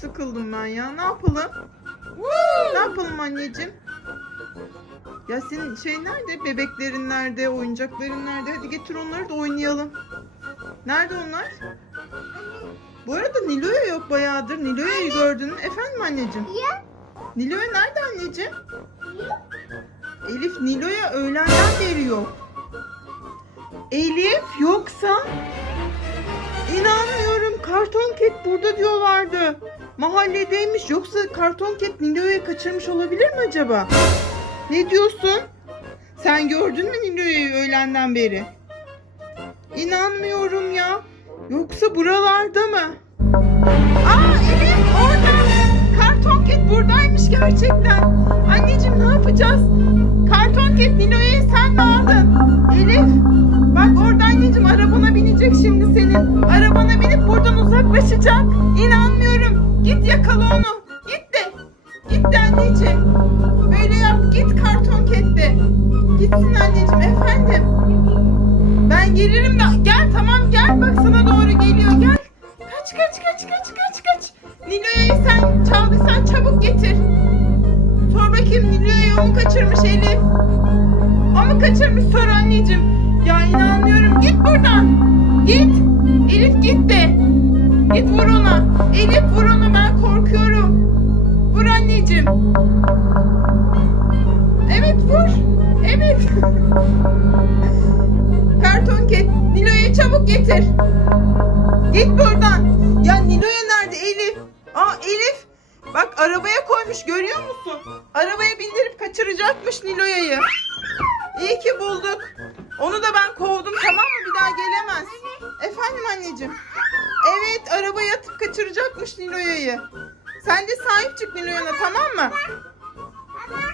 sıkıldım ben ya. Ne yapalım? Ne yapalım anneciğim? Ya senin şey nerede? Bebeklerin nerede? Oyuncakların nerede? Hadi getir onları da oynayalım. Nerede onlar? Bu arada Nilo'ya yok bayağıdır. Nilo'yu gördün mü? Efendim anneciğim? Ya. Nilo'ya nerede anneciğim? Elif Nilo'ya öğlenden beri yok. Elif yoksa? Ket burada diyorlardı. Mahalledeymiş. Yoksa Karton Ket Nilo'yu kaçırmış olabilir mi acaba? Ne diyorsun? Sen gördün mü Nilo'yu öğlenden beri? İnanmıyorum ya. Yoksa buralarda mı? Aa Elif orada. Karton Ket buradaymış gerçekten. Anneciğim ne yapacağız? Binecek şimdi senin. Arabana binip buradan uzaklaşacak. İnanmıyorum. Git yakala onu. Git de. Git de anneciğim. Böyle yap git Karton Ket'te. Gitsin anneciğim efendim. Ben gelirim de gel tamam gel bak sana doğru geliyor gel. Kaç kaç kaç kaç kaç kaç. Nilo'yu sen çaldıysan çabuk getir. Sor bakayım Nilo'yu mu kaçırmış Elif? O mu kaçırmış sor anneciğim. Ya inanmıyorum git buradan. Git. Elif git de. Git vur ona. Elif vur ona ben korkuyorum. Vur anneciğim. Evet vur. Evet. Karton ket. Nilo'yu çabuk getir. Git buradan. Ya Nilo'ya nerede Elif? Aa Elif. Bak arabaya koymuş görüyor musun? Arabaya bindirip kaçıracakmış Nilo'ya'yı. İyi ki bulduk. Onu da ben kovdum tamam mı? Bir daha gelemez. Anneciğim. Evet arabaya atıp kaçıracakmış Nilo'ya'yı. Sen de sahip çık Nilo'yana tamam mı?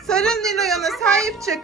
Sarıl Nilo'yana sahip çık.